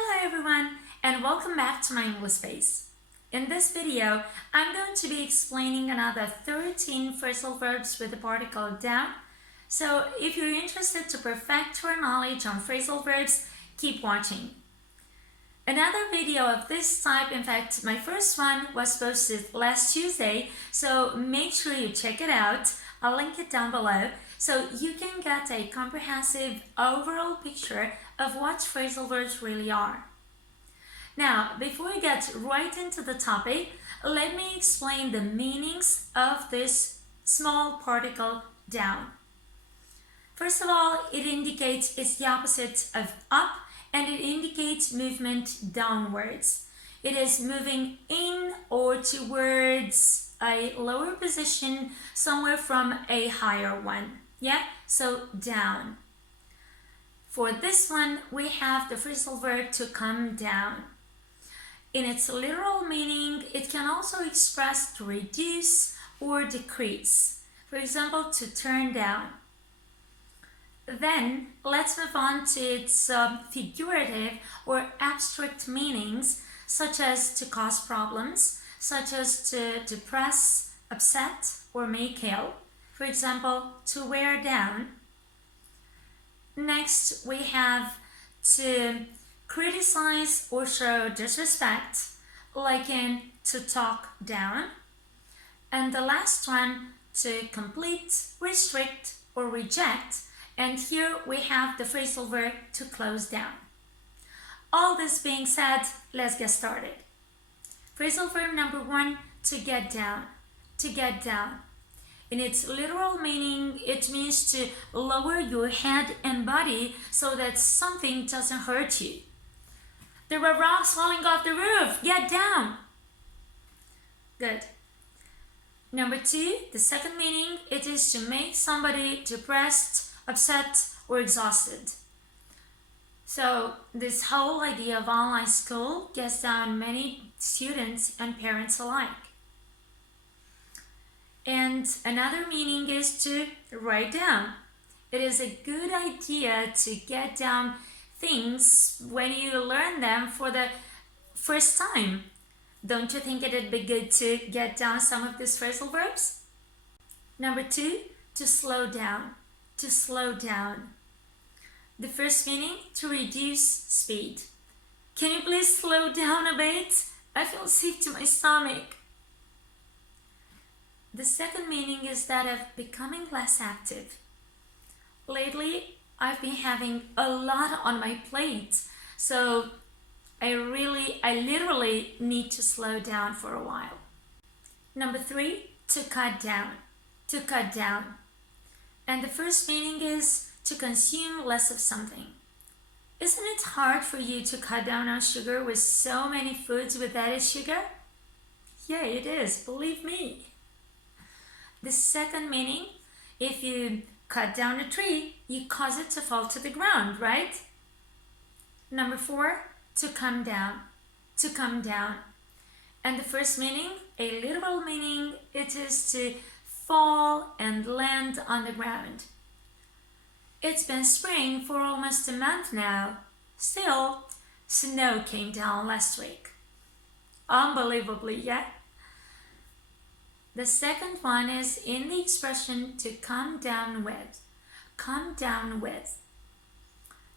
Hello everyone and welcome back to my English space. In this video, I'm going to be explaining another 13 phrasal verbs with the particle down. So if you're interested to perfect your knowledge on phrasal verbs, keep watching. Another video of this type, in fact, my first one was posted last Tuesday, so make sure you check it out. I'll link it down below so you can get a comprehensive overall picture of what phrasal verbs really are. Now, before we get right into the topic, let me explain the meanings of this small particle down. First of all, it indicates it's the opposite of up, and it indicates movement downwards. It is moving in or towards a lower position somewhere from a higher one. Yeah, so down. For this one, we have the phrasal verb to come down. In its literal meaning, it can also express to reduce or decrease. For example, to turn down. Then, let's move on to its figurative or abstract meanings, such as to cause problems, such as to depress, upset, or make ill. For example, to wear down. Next, we have to criticize or show disrespect, like in to talk down. And the last one, to complete, restrict, or reject. And here we have the phrasal verb to close down. All this being said, let's get started. Phrasal verb number 1, to get down. To get down. In its literal meaning, it means to lower your head and body so that something doesn't hurt you. There were rocks falling off the roof. Get down. Good. Number 2, the second meaning, it is to make somebody depressed, upset, or exhausted. So this whole idea of online school gets down many students and parents alike. And another meaning is to write down. It is a good idea to get down things when you learn them for the first time. Don't you think it'd be good to get down some of these phrasal verbs? Number 2, to slow down. To slow down. The first meaning, to reduce speed. Can you please slow down a bit? I feel sick to my stomach. The second meaning is that of becoming less active. Lately, I've been having a lot on my plate, so I literally need to slow down for a while. Number 3, to cut down. To cut down. And the first meaning is to consume less of something. Isn't it hard for you to cut down on sugar with so many foods with added sugar? Yeah, it is, believe me. The second meaning, if you cut down a tree, you cause it to fall to the ground, right? Number 4, to come down. To come down. And the first meaning, a literal meaning, it is to fall and land on the ground. It's been spring for almost a month now. Still, snow came down last week. Unbelievably, yeah? The second one is in the expression to come down with. Come down with.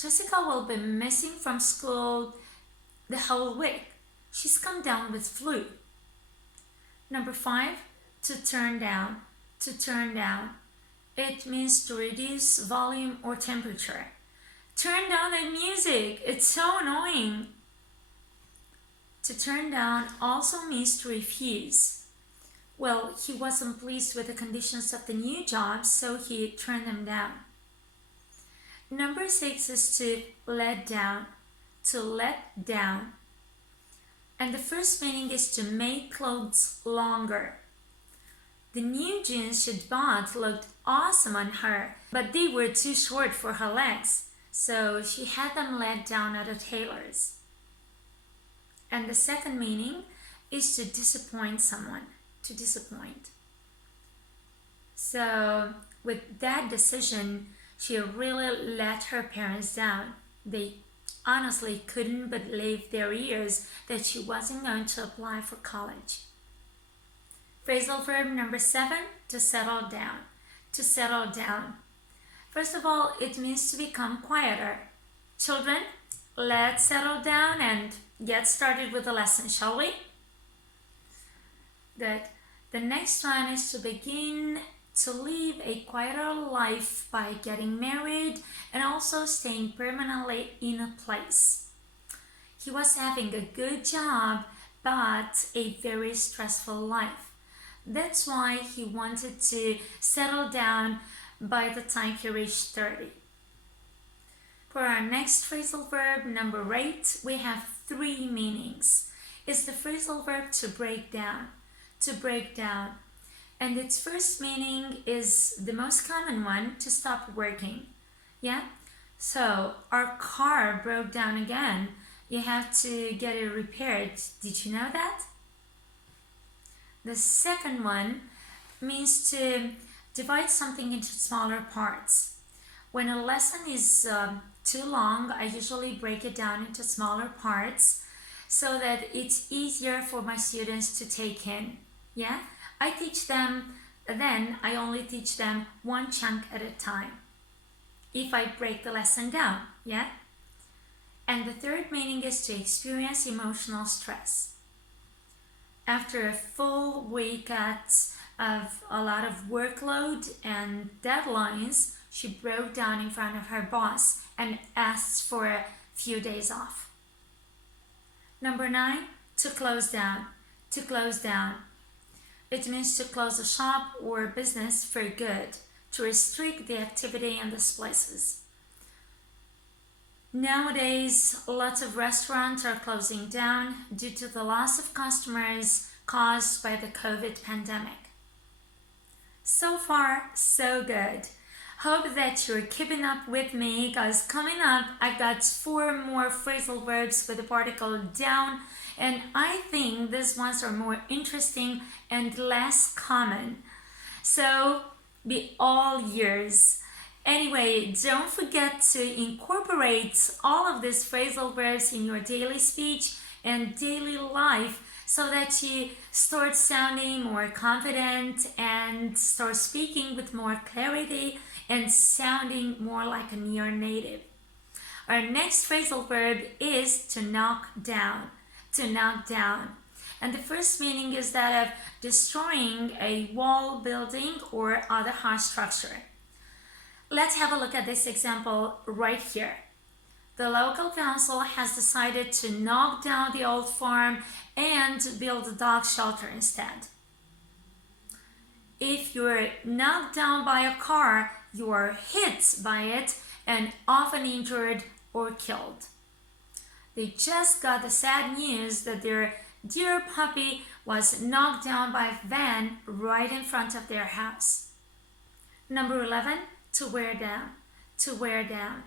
Jessica will be missing from school the whole week. She's come down with flu. Number 5, to turn down. To turn down. It means to reduce volume or temperature. Turn down that music. It's so annoying. To turn down also means to refuse. Well, he wasn't pleased with the conditions of the new job, so he turned them down. Number 6 is to let down. To let down. And the first meaning is to make clothes longer. The new jeans she'd bought looked awesome on her, but they were too short for her legs, so she had them let down at a tailor's. And the second meaning is to disappoint someone. To disappoint. So with that decision, she really let her parents down. They honestly couldn't believe their ears that she wasn't going to apply for college. Phrasal verb number 7, to settle down. To settle down. First of all, it means to become quieter. Children, let's settle down and get started with the lesson, shall we? Good. The next one is to begin to live a quieter life by getting married and also staying permanently in a place. He was having a good job, but a very stressful life. That's why he wanted to settle down by the time he reached 30. For our next phrasal verb, number 8, we have 3 meanings. It's the phrasal verb to break down. To break down. And its first meaning is the most common one, to stop working. Yeah? So, our car broke down again. You have to get it repaired. Did you know that? The second one means to divide something into smaller parts. When a lesson is too long, I usually break it down into smaller parts so that it's easier for my students to take in. Yeah? I teach them, then I only teach them one chunk at a time if I break the lesson down. Yeah? And the third meaning is to experience emotional stress. After a full week of a lot of workload and deadlines, she broke down in front of her boss and asked for a few days off. Number 9, to close down. To close down. It means to close a shop or business for good, to restrict the activity in these places. Nowadays, lots of restaurants are closing down due to the loss of customers caused by the COVID pandemic. So far, so good. Hope that you're keeping up with me, because coming up, I've got 4 more phrasal verbs with the particle down, and I think these ones are more interesting and less common. So, be all ears. Anyway, don't forget to incorporate all of these phrasal verbs in your daily speech and daily life so that you start sounding more confident and start speaking with more clarity and sounding more like a near native. Our next phrasal verb is to knock down. To knock down. And the first meaning is that of destroying a wall, building, or other harsh structure. Let's have a look at this example right here. The local council has decided to knock down the old farm and build a dog shelter instead. If you're knocked down by a car, you are hit by it and often injured or killed. They just got the sad news that their dear puppy was knocked down by a van right in front of their house. Number 11, to wear down. To wear down.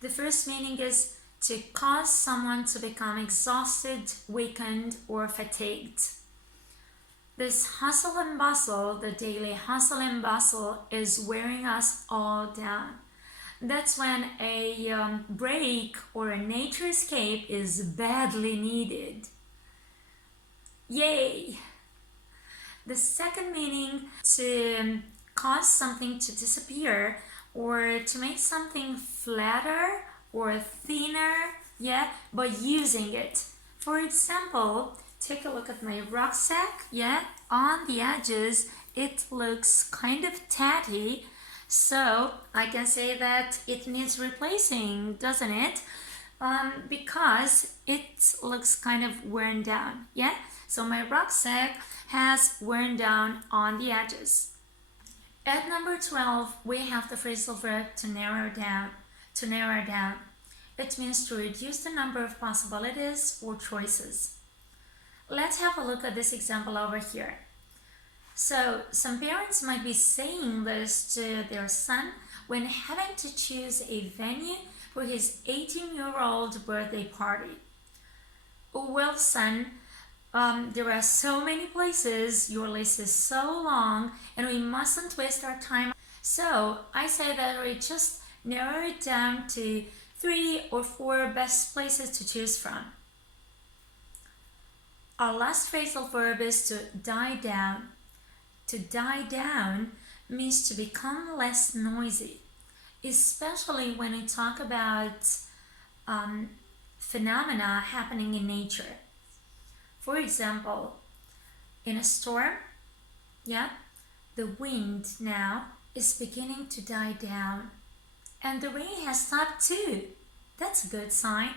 The first meaning is to cause someone to become exhausted, weakened, or fatigued. This hustle and bustle, the daily hustle and bustle, is wearing us all down. That's when a break or a nature escape is badly needed. Yay! The second meaning, to cause something to disappear or to make something flatter or thinner, yeah, by using it. For example, take a look at my rucksack, yeah, on the edges it looks kind of tatty, so I can say that it needs replacing, doesn't it? Because it looks kind of worn down, yeah? So my rucksack has worn down on the edges. At number 12, we have the phrasal verb to narrow down. To narrow down. It means to reduce the number of possibilities or choices. Let's have a look at this example over here. So, some parents might be saying this to their son when having to choose a venue for his 18-year-old birthday party. Well, son, there are so many places, your list is so long, and we mustn't waste our time. So I say that we just narrow it down to 3 or 4 best places to choose from. Our last phrasal verb is to die down. To die down means to become less noisy, especially when we talk about phenomena happening in nature. For example, in a storm, the wind now is beginning to die down, and the rain has stopped too. That's a good sign.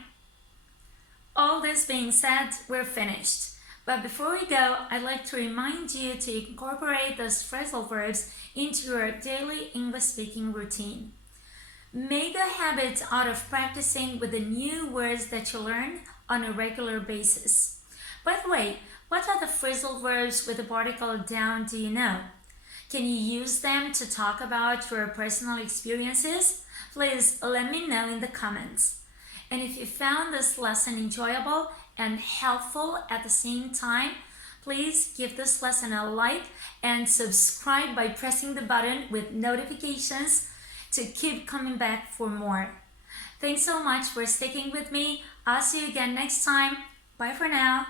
All this being said, we're finished. But before we go, I'd like to remind you to incorporate those phrasal verbs into your daily English speaking routine. Make a habit out of practicing with the new words that you learn on a regular basis. By the way, what are the phrasal verbs with the particle down do you know? Can you use them to talk about your personal experiences? Please let me know in the comments. And if you found this lesson enjoyable and helpful at the same time, please give this lesson a like and subscribe by pressing the button with notifications to keep coming back for more. Thanks so much for sticking with me. I'll see you again next time. Bye for now.